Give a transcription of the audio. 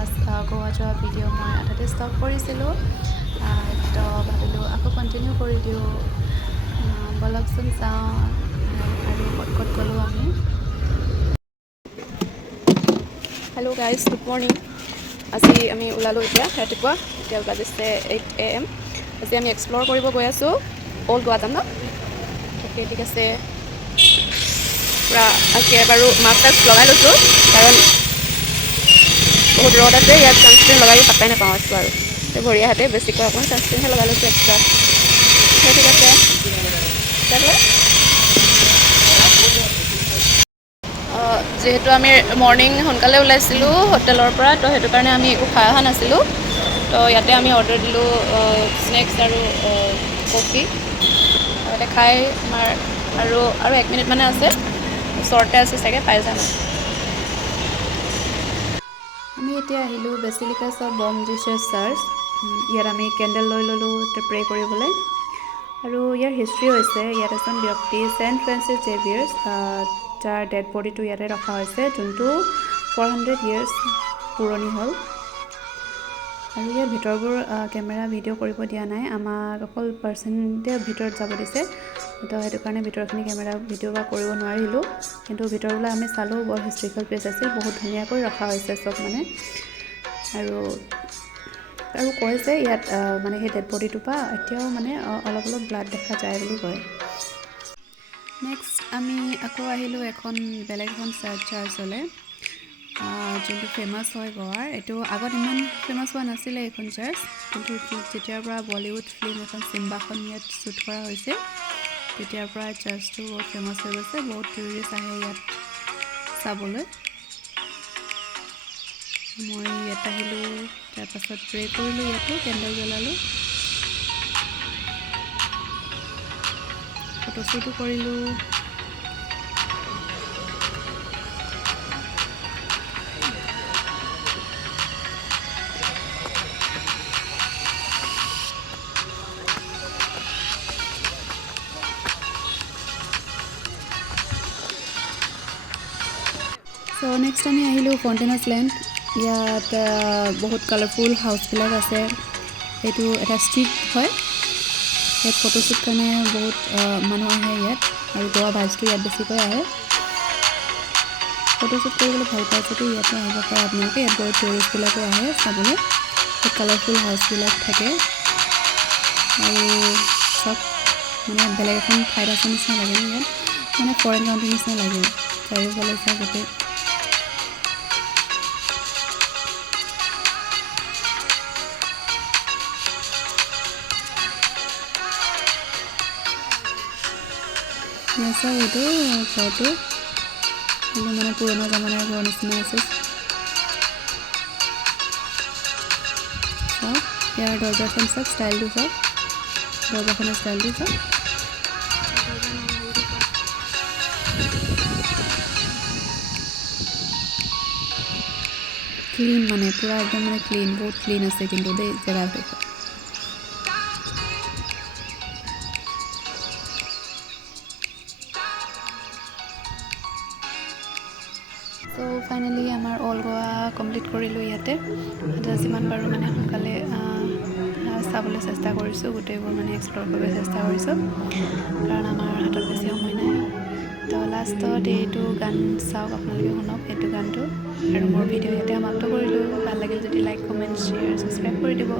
last গোৱা যোৱা video' মই আধাতে ষ্টপ কৰিছিলোঁ তো ভাবিলোঁ আকৌ কণ্টিনিউ কৰি দিওঁ বলকচোন চাওঁ আৰু ক'ত ক'ত গ'লোঁ আমি হেল্ল' গাইজ গুড মৰ্ণিং আজি আমি ওলালোঁ এতিয়া ৰাতিপুৱা এতিয়া বাজিছে 8 AM আজি আমি এক্সপ্ল'ৰ কৰিব গৈ আছোঁ অল্ড গোৱা যাম ন অ'কে ঠিক আছে পূৰা আজি বাৰু মাস্ক লগাই লৈছোঁ কাৰণ বহুত ৰ'দ আছে ইয়াত ছানস্ক্ৰীন লগাই পাত্তাই নাপাওঁ আছোঁ আৰু ভৰিয়া হাতে বেছিকৈ অকণমান ছানস্ক্ৰীনহে লগাই লৈছোঁ এক্সট্ৰা ঠিক আছে যিহেতু আমি মৰ্ণিং সোনকালে ওলাইছিলোঁ হোটেলৰ পৰা তো সেইটো কাৰণে আমি একো খাই অহা নাছিলোঁ তো ইয়াতে আমি অৰ্ডাৰ দিলোঁ স্নেক্স আৰু কফি ইয়াতে খাই আমাৰ আৰু 1 মিনিট মানে আছে ওচৰতে আছে চাগে পাই যাম আমি এতিয়া আহিলোঁ বেচিলিকাছ অফ বম জিচাছ চাৰ্চ ইয়াত আমি কেণ্ডেল লৈ ল'লোঁ প্ৰে কৰিবলৈ আৰু ইয়াৰ হিষ্ট্ৰী হৈছে ইয়াত এজন ব্যক্তি ছেইণ্ট ফ্ৰেন্সিছ জেভিয়াৰ্ছ যাৰ ডেড বডিটো ইয়াতে ৰখা হৈছে যোনটো 400 years পুৰণি হ'ল আৰু ইয়াৰ ভিতৰবোৰ কেমেৰা ভিডিঅ' কৰিব দিয়া নাই আমাক অকল পাৰ্চেণ্টে ভিতৰত যাব দিছে তো সেইটো কাৰণে ভিতৰখিনি কেমেৰা ভিডিঅ' বা কৰিব নোৱাৰিলোঁ কিন্তু ভিতৰলৈ আমি চালোঁ বৰ হিষ্ট্ৰিকেল প্লেচ আছিল বহুত ধুনীয়াকৈ ৰখা হৈছে চব মানে আৰু কয় যে ইয়াত মানে সেই ডেড বডিটোৰ পৰা এতিয়াও মানে অলপ ব্লাড দেখা যায় বুলি কয় নেক্সট আমি আকৌ আহিলোঁ এখন বেলেগ এখন চাৰ্চলৈ যোনটো ফেমাছ হয় গোৱাৰ এইটো আগত ইমান ফেমাছ হোৱা নাছিলে এইখন চাৰ্চ কিন্তু যেতিয়াৰ পৰা বলিউড ফিল্ম এখন চিম্বাখন ইয়াত শ্বুট কৰা হৈছে তেতিয়াৰ পৰা চাৰ্চটো বহুত ফেমাছ হৈ গৈছে বহুত টুৰিষ্ট আহে ইয়াত চাবলৈ মই ইয়াত আহিলোঁ তাৰপাছত প্ৰে কৰিলোঁ ইয়াতো কেণ্ডেল জ্বলালোঁ ফটোশ্বুটো কৰিলোঁ চ' নেক্সট আমি আহিলোঁ ফণ্টেনাছ লেণ্ড ইয়াত বহুত কালাৰফুল হাউচবিলাক আছে এইটো এটা ষ্ট্ৰীট হয় ইয়াত ফটোশ্বুট কাৰণে বহুত মানুহ আহে ইয়াত আৰু গোৱা ভাইজটো ইয়াত বেছিকৈ আহে ফটোশ্বুট কৰিবলৈ ভাল পায় যদি ইয়াতে আহিব পাৰে আপোনালোকে ইয়াত বহুত টুৰিষ্টবিলাকো আহে চাবলৈ বহুত কালাৰফুল হাউচবিলাক থাকে আৰু চব মানে বেলেগ এখন ঠাইত আছে নিচিনা লাগে ইয়াত মানে ফৰেইন কাণ্ট্ৰি নিচিনা লাগে চাৰিওফালে চাই গোটেই চাওক এইটো ঘৰটো মানে পুৰণা জামানাৰ ঘৰ নিচিনা আছে চাওক ইয়াৰ দৰ্জাখন চাওক ষ্টাইলটো চাওক দৰ্জাখনৰ ষ্টাইলটো চাওক ক্লিন মানে পূৰা একদম মানে ক্লিন বহুত ক্লিন আছে কিন্তু দেই জেগাটো চ' ফাইনেলি আমাৰ অল গোৱা কমপ্লিট কৰিলোঁ ইয়াতে এতিয়া যিমান পাৰোঁ মানে সোনকালে চাবলৈ চেষ্টা কৰিছোঁ গোটেইবোৰ মানে এক্সপ্ল'ৰ কৰিবলৈ চেষ্টা কৰিছোঁ কাৰণ আমাৰ হাতত বেছি সময় নাই তো লাষ্টত এইটো গান চাওক আপোনালোকে শুনক এইটো গানটো আৰু মোৰ ভিডিঅ' ইয়াতে সমাপ্ত কৰিলোঁ ভাল লাগিল যদি লাইক কমেণ্ট শ্বেয়াৰ ছাবস্ক্ৰাইব কৰি দিব